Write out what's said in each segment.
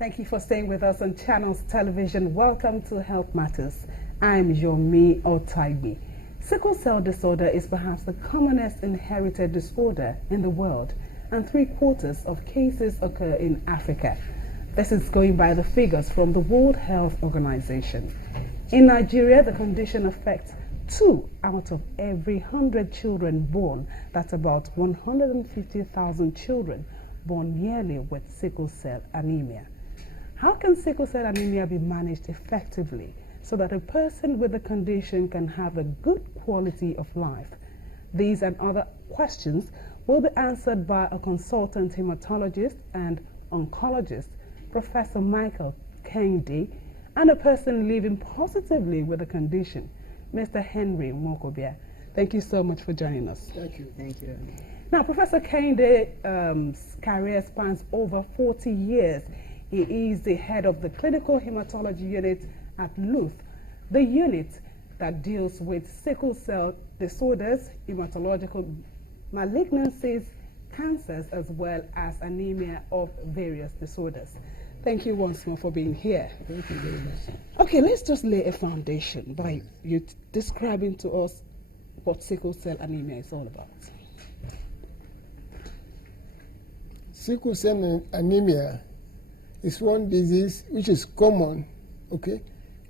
Thank you for staying with us on Channels Television. Welcome to Health Matters. I'm Yomi Otaibi. Sickle cell disorder is perhaps the commonest inherited disorder in the world, and 3/4 of cases occur in Africa. This is going by the figures from the World Health Organization. In Nigeria, the condition affects 2 out of every 100 children born. That's about 150,000 children born yearly with sickle cell anemia. How can sickle cell anemia be managed effectively so that a person with the condition can have a good quality of life? These and other questions will be answered by a consultant hematologist and oncologist, Professor Michael Kende, and a person living positively with the condition, Mr. Henry Mokobia. Thank you so much for joining us. Thank you. Thank you. Now, Professor Kende's career spans over 40 years. He is the head of the clinical hematology unit at LUTH, the unit that deals with sickle cell disorders, hematological malignancies, cancers, as well as anemia of various disorders. Thank you once more for being here. Thank you very much. Okay, let's just lay a foundation by you describing to us what sickle cell anemia is all about. Sickle cell anemia is one disease which is common, okay,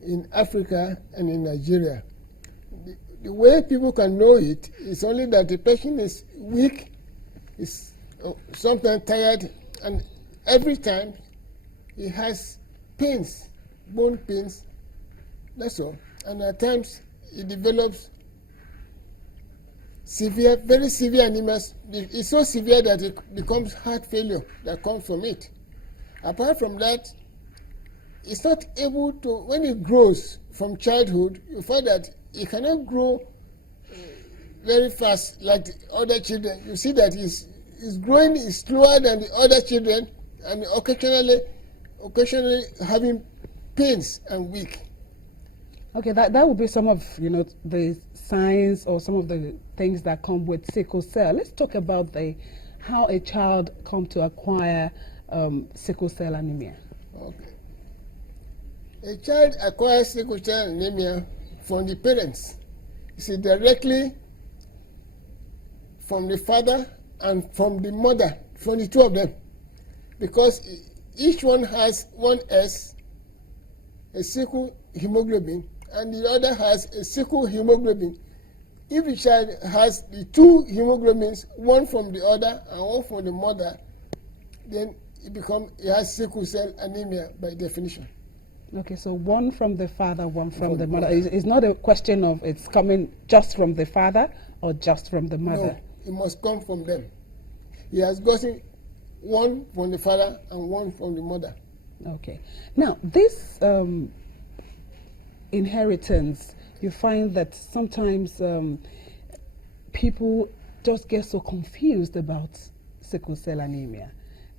in Africa and in Nigeria. The way people can know it is only that the patient is weak, is sometimes tired, and every time he has pains, bone pains, that's all. And at times he develops severe, very severe anemia. It's so severe that it becomes heart failure that comes from it. Apart from that, it's not able to, when it grows from childhood, you find that it cannot grow very fast like the other children. You see that it's growing slower than the other children, and occasionally having pains and weak. Okay, that would be some of the signs or some of the things that come with sickle cell. Let's talk about how a child comes to acquire sickle cell anemia. Okay. A child acquires sickle cell anemia from the parents. You see, directly from the father and from the mother, from the two of them, because each one has one S, a sickle hemoglobin, and the other has a sickle hemoglobin. If the child has the two hemoglobins, one from the other and one from the mother, then it has sickle cell anemia by definition. Okay, so one from the father, one from the mother. It's not a question of it's coming just from the father or just from the mother. No, it must come from them. He has gotten one from the father and one from the mother. Okay. Now, this inheritance, you find that sometimes people just get so confused about sickle cell anemia.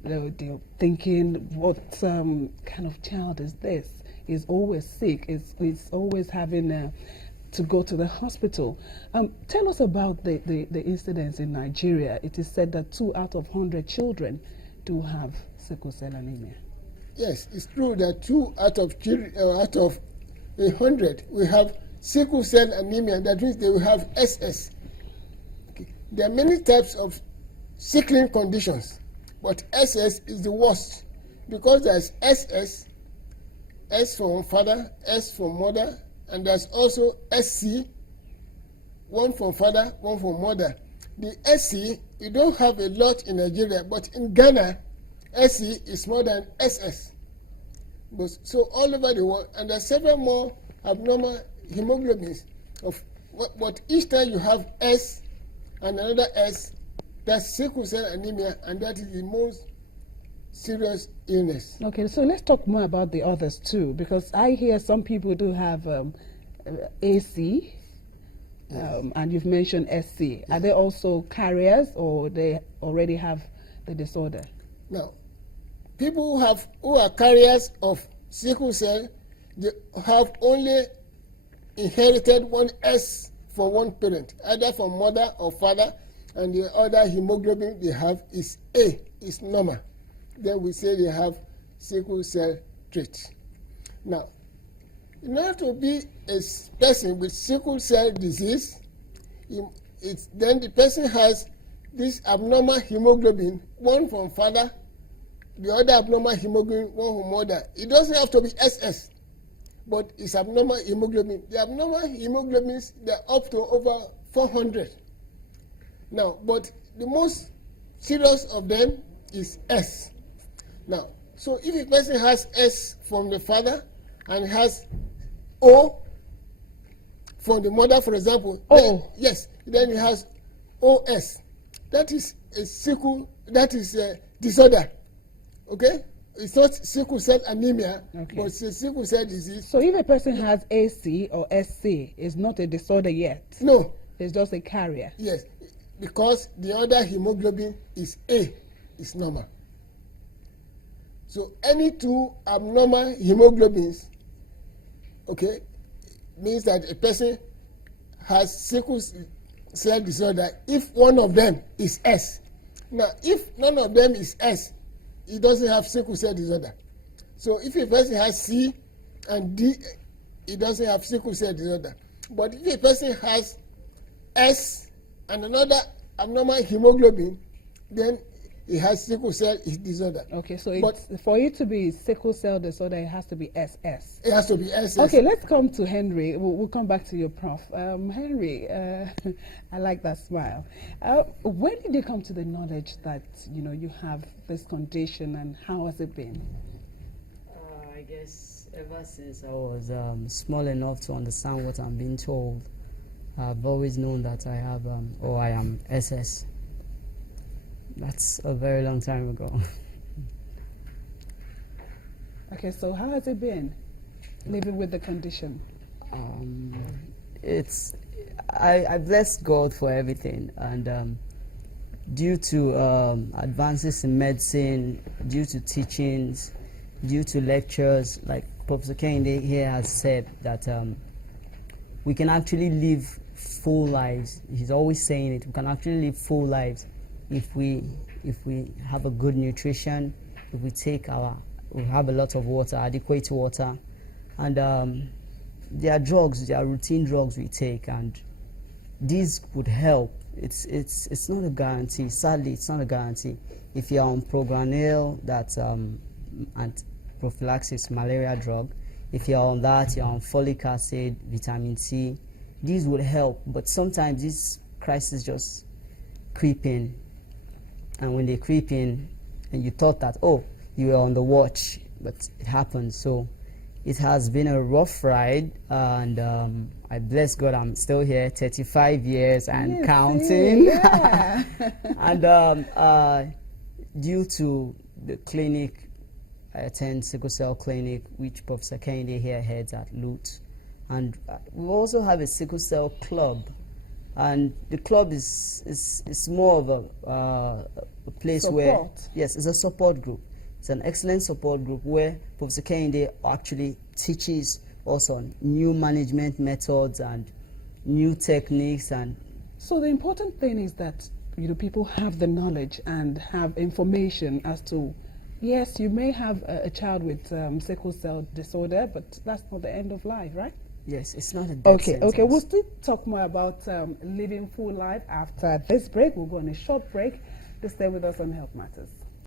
They're thinking, what kind of child is this? He's always sick. He's always having to go to the hospital. Tell us about the incidence in Nigeria. It is said that 2 out of 100 children do have sickle cell anemia. Yes, it's true that 2 out of 100 will have sickle cell anemia. That means they will have SS. Okay. There are many types of sickling conditions, but SS is the worst because there's SS, S for father, S for mother, and there's also SC, one from father, one from mother. The SC, we don't have a lot in Nigeria, but in Ghana, SC is more than SS. So all over the world, and there's several more abnormal hemoglobins. But each time you have S and another S, that's sickle cell anemia, and that is the most serious illness. Okay, so let's talk more about the others too, because I hear some people do have AC, and you've mentioned SC. Yes. Are they also carriers, or they already have the disorder? Now, people who are carriers of sickle cell, they have only inherited one S from one parent, either from mother or father, and the other hemoglobin they have is A, is normal. Then we say they have sickle cell trait. Now, in order to be a person with sickle cell disease, then the person has this abnormal hemoglobin, one from father, the other abnormal hemoglobin, one from mother. It doesn't have to be SS, but it's abnormal hemoglobin. The abnormal hemoglobins, they're up to over 400. Now, but the most serious of them is S. Now, so if a person has S from the father and has O from the mother, for example, then he has OS. That is a sickle, that is a disorder. Okay? It's not sickle cell anemia, but it's a sickle cell disease. So if a person has AC or SC, it's not a disorder yet? No. It's just a carrier? Yes, because the other hemoglobin is A, is normal. So any two abnormal hemoglobins, okay, means that a person has sickle cell disorder if one of them is S. Now, if none of them is S, he doesn't have sickle cell disorder. So if a person has C and D, he doesn't have sickle cell disorder. But if a person has S and another abnormal hemoglobin, then he has sickle cell disorder. Okay, so for it to be sickle cell disorder, it has to be SS. It has to be SS. Okay, let's come to Henry. We'll come back to your prof. Henry, I like that smile. When did you come to the knowledge that you have this condition, and how has it been? I guess ever since I was small enough to understand what I'm being told, I've always known that I have I am SS. That's a very long time ago. Okay, so how has it been living with the condition? I bless God for everything, and due to advances in medicine, due to teachings, due to lectures, like Professor Kehinde here has said, that we can actually live full lives. He's always saying it. We can actually live full lives if we have a good nutrition, if we have a lot of water, adequate water, and there are drugs, there are routine drugs we take, and these would help. It's not a guarantee. Sadly, it's not a guarantee. If you're on Proguanil, that's and prophylaxis malaria drug, if you're on that, you're on folic acid, vitamin C, these would help. But sometimes these crises just creep in. And when they creep in, and you thought that, you were on the watch, but it happened. So it has been a rough ride, and I bless God I'm still here, 35 years and counting. Yeah. And due to the clinic, I attend sickle cell clinic, which Professor Kehinde here heads at LUT. And we also have a sickle cell club. And the club is more of a place where, yes, it's a support group. It's an excellent support group where Professor Kehinde actually teaches us on new management methods and new techniques. And so the important thing is that people have the knowledge and have information as to, yes, you may have a child with sickle cell disorder, but that's not the end of life, right? Yes, it's not a death sentence. Okay, we'll still talk more about living full life after this break. We'll go on a short break to stay with us on Health Matters.